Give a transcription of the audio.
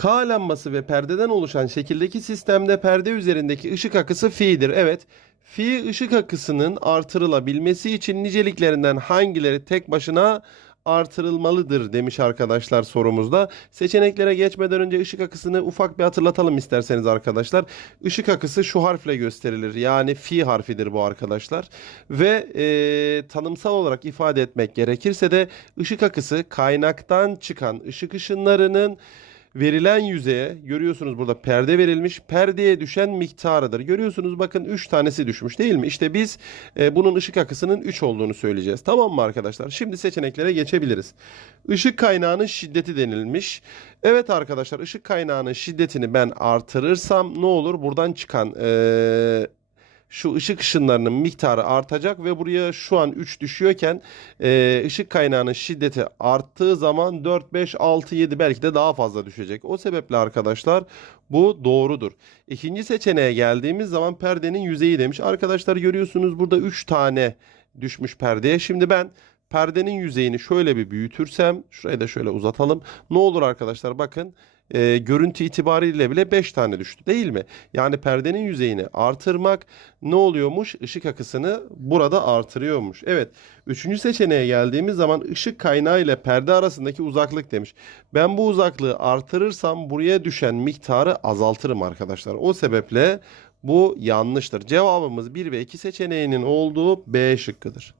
K lambası ve perdeden oluşan şekildeki sistemde perde üzerindeki ışık akısı fi'dir. Evet. Fi ışık akısının artırılabilmesi için niceliklerinden hangileri tek başına artırılmalıdır demiş arkadaşlar sorumuzda. Seçeneklere geçmeden önce ışık akısını ufak bir hatırlatalım isterseniz arkadaşlar. Işık akısı şu harfle gösterilir. Yani fi harfidir bu arkadaşlar. Ve e, tanımsal olarak ifade etmek gerekirse de ışık akısı kaynaktan çıkan ışık ışınlarının verilen yüzeye görüyorsunuz burada perde verilmiş. Perdeye düşen miktarıdır. Görüyorsunuz bakın 3 tanesi düşmüş değil mi? İşte biz e, bunun ışık akısının 3 olduğunu söyleyeceğiz. Tamam mı arkadaşlar? Şimdi seçeneklere geçebiliriz. Işık kaynağının şiddeti denilmiş. Evet arkadaşlar ışık kaynağının şiddetini ben artırırsam ne olur? Buradan çıkan e, şu ışık ışınlarının miktarı artacak ve buraya şu an 3 düşüyorken e, ışık kaynağının şiddeti arttığı zaman 4, 5, 6, 7 belki de daha fazla düşecek. O sebeple arkadaşlar bu doğrudur. İkinci seçeneğe geldiğimiz zaman perdenin yüzeyi demiş. Arkadaşlar görüyorsunuz burada 3 tane düşmüş perdeye. Şimdi ben perdenin yüzeyini şöyle bir büyütürsem şurayı da şöyle uzatalım. Ne olur arkadaşlar bakın e, görüntü itibariyle bile 5 tane düştü değil mi? Yani perdenin yüzeyini artırmak ne oluyormuş? Işık akısını burada artırıyormuş. Evet. Üçüncü seçeneğe geldiğimiz zaman ışık kaynağı ile perde arasındaki uzaklık demiş. Ben bu uzaklığı artırırsam buraya düşen miktarı azaltırım arkadaşlar. O sebeple bu yanlıştır. Cevabımız 1 ve 2 seçeneğinin olduğu B şıkkıdır.